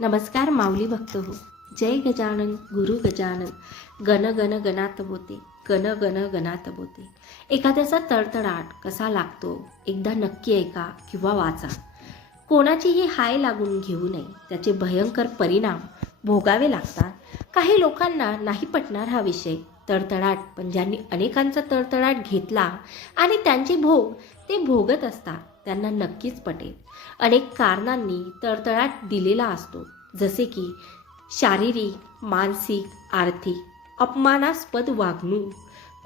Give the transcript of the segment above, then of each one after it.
नमस्कार माऊली भक्त हो. जय गजानन गुरु गजानन. गण गण गणात बोते. गण गण गणात बोते. एखाद्याचा तडतडाट कसा लागतो? एकदा नक्की ऐका किंवा वाचा. कोणाचीही हाय लागून घेऊ नये. त्याचे भयंकर परिणाम भोगावे लागतात. काही लोकांना नाही पटणार हा विषय. तडतडाट. पण ज्यांनी अनेकांचा तडतडाट घेतला आणि त्यांचे भोग ते भोगत असतात त्यांना नक्कीच पटेल. अनेक कारणांनी तळतळाट दिलेला असतो. जसे की शारीरिक मानसिक आर्थिक अपमानास्पद वागणूक.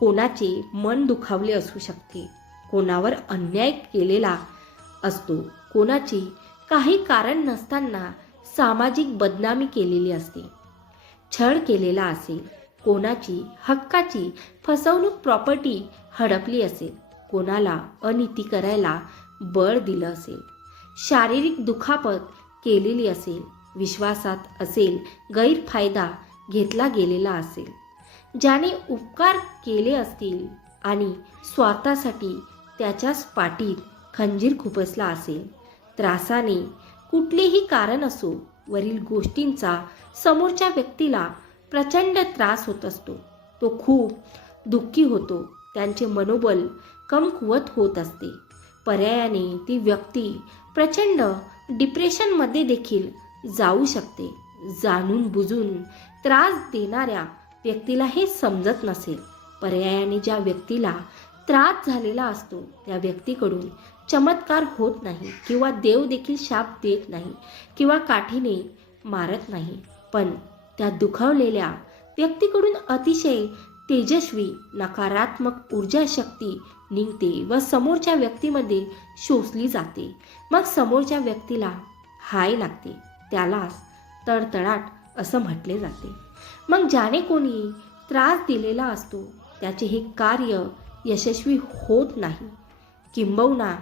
कोणाचे मन दुखावले असू शकते. कोणावर अन्याय केलेला असतो. कोणाची काही कारण नसताना सामाजिक बदनामी केलेली असते. छळ केलेला असेल. कोणाची हक्काची फसवणूक प्रॉपर्टी हडपली असेल. कोणाला अनिती करायला बळ दिलं असेल. शारीरिक दुखापत केलेली असेल विश्वासात असेल गैरफायदा घेतला गेलेला असेल. ज्याने उपकार केले असतील आणि स्वार्थासाठी त्याच्याच पाठीत खंजीर खुपसला असेल त्रासाने कुठलेही कारण असो वरील गोष्टींचा समोरच्या व्यक्तीला प्रचंड त्रास होत असतो. तो खूप दुःखी होतो. त्यांचे मनोबल कमकुवत होत असते. पर्यायाने ती व्यक्ती प्रचंड डिप्रेशनमध्ये देखील जाऊ शकते. जाणून बुजून त्रास देणाऱ्या व्यक्तीला हे समजत नसेल. पर्यायाने ज्या व्यक्तीला त्रास झालेला असतो त्या व्यक्तीकडून चमत्कार होत नाही किंवा देव देखील शाप देत नाही किंवा काठीने मारत नाही. पण त्या दुखावलेल्या व्यक्तीकडून अतिशय तेजस्वी नकारात्मक ऊर्जा शक्ती निघते व समोरच्या व्यक्तीमध्ये शोषली जाते. मग समोरच्या व्यक्तीला हाय लागते. त्यालाच तडतडाट असं म्हटले जाते. मग ज्याने कोणी त्रास दिलेला असतो त्याचे हे कार्य यशस्वी होत नाही. किंबहुना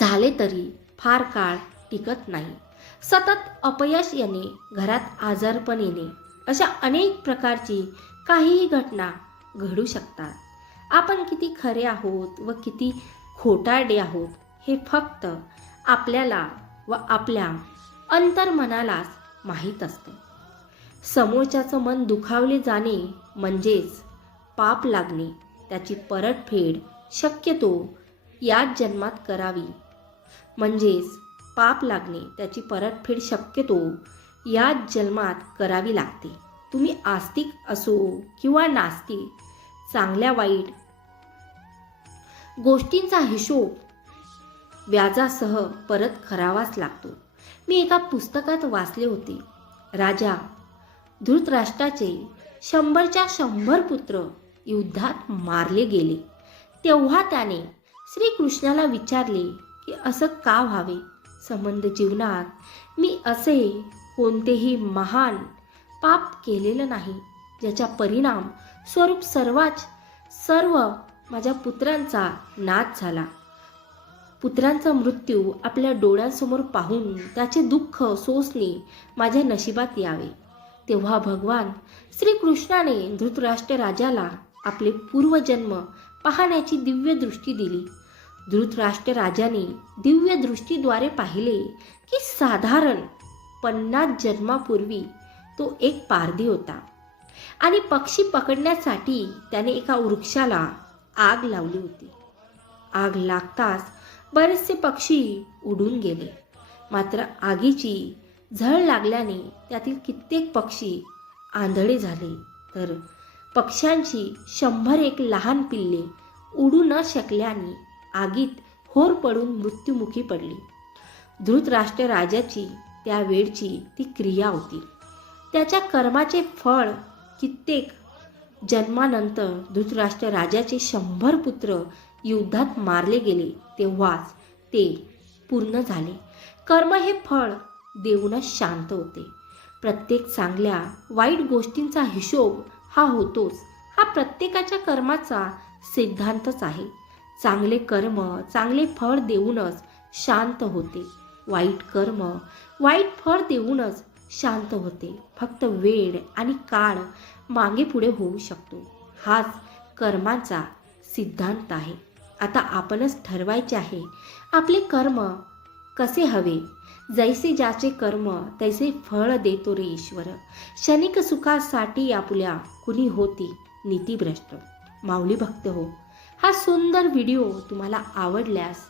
झाले तरी फार काळ टिकत नाही. सतत अपयश येणे घरात आजारपण येणे अशा अनेक प्रकारची काहीही घटना घडू शकतात. आपण किती खरे आहोत व किती खोटारडे आहोत हे फक्त आपल्याला व आपल्या अंतर्मनालाच माहीत असते. समोरच्याचं मन दुखावले जाणे म्हणजेच पाप लागणे त्याची परतफेड शक्यतो याच जन्मात करावी. म्हणजेच पाप लागणे त्याची परतफेड शक्यतो याच जन्मात करावी लागते. तुम्ही आस्तिक असो किंवा नास्तिक चांगल्या वाईट गोष्टींचा हिशोब व्याजासह परत करावाच लागतो. मी एका पुस्तकात वाचले होते. राजा धृतराष्ट्राचे शंभरच्या शंभर पुत्र युद्धात मारले गेले. तेव्हा त्याने श्रीकृष्णाला विचारले की असं का व्हावे? संबंध जीवनात मी असे कोणतेही महान पाप केलेलं नाही ज्याचा परिणाम स्वरूप सर्वाच सर्व माझ्या पुत्रांचा नाश झाला. पुत्रांचा मृत्यू आपल्या डोळ्यांसमोर पाहून त्याचे दुःख सोसणे माझ्या नशिबात यावे. तेव्हा भगवान श्रीकृष्णाने धृतराष्ट्र राजाला आपले पूर्वजन्म पाहण्याची दिव्य दृष्टी दिली. धृतराष्ट्र राजाने दिव्य दृष्टीद्वारे पाहिले की साधारण पन्नास जन्मापूर्वी तो एक पारधी होता. आणि पक्षी पकडण्यासाठी त्याने एका वृक्षाला आग लावली होती. आग लागताच बरेचसे पक्षी उडून गेले. मात्र आगीची झळ लागल्याने त्यातील कित्येक पक्षी आंधळे झाले. तर पक्ष्यांची शंभर एक लहान पिल्ले उडू न शकल्याने आगीत होर पडून मृत्युमुखी पडली. धृतराष्ट्र राजाची त्या वेळची ती क्रिया होती. त्याच्या कर्माचे फळ कित्येक. जन्मानंतर धृतराष्ट्र राजाचे शंभर पुत्र युद्धात मारले गेले तेव्हाच ते पूर्ण झाले. कर्म हे फळ देऊनच शांत होते. प्रत्येक चांगल्या वाईट गोष्टींचा हिशोब हा होतोच. हा प्रत्येकाच्या कर्माचा सिद्धांतच आहे. चांगले कर्म चांगले फळ देऊनच शांत होते. वाईट कर्म वाईट फळ देऊनच शांत होते. फक्त वेळ आणि काळ मागे पुढे होऊ शकतो. हाच कर्माचा सिद्धांत आहे. आता आपणच ठरवायचे आहे आपले कर्म कसे हवे? जैसे ज्याचे कर्म तैसे फळ देतो रे ईश्वर. क्षणिक सुखासाठी आपुल्या कुणी होती नीतीभ्रष्ट. माऊली भक्त हो हा सुंदर व्हिडिओ तुम्हाला आवडल्यास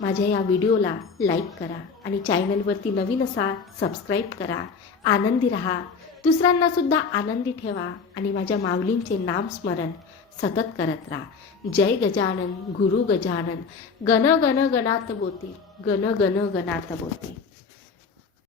माझ्या या व्हिडिओला लाईक करा आणि चॅनलवरती नवीन असा सबस्क्राईब करा. आनंदी रहा. दुसऱ्यांनासुद्धा आनंदी ठेवा आणि माझ्या माऊलींचे नामस्मरण सतत करत राहा. जय गजानन गुरु गजानन. गण गण गणात बोते. गण गण गणात बोते.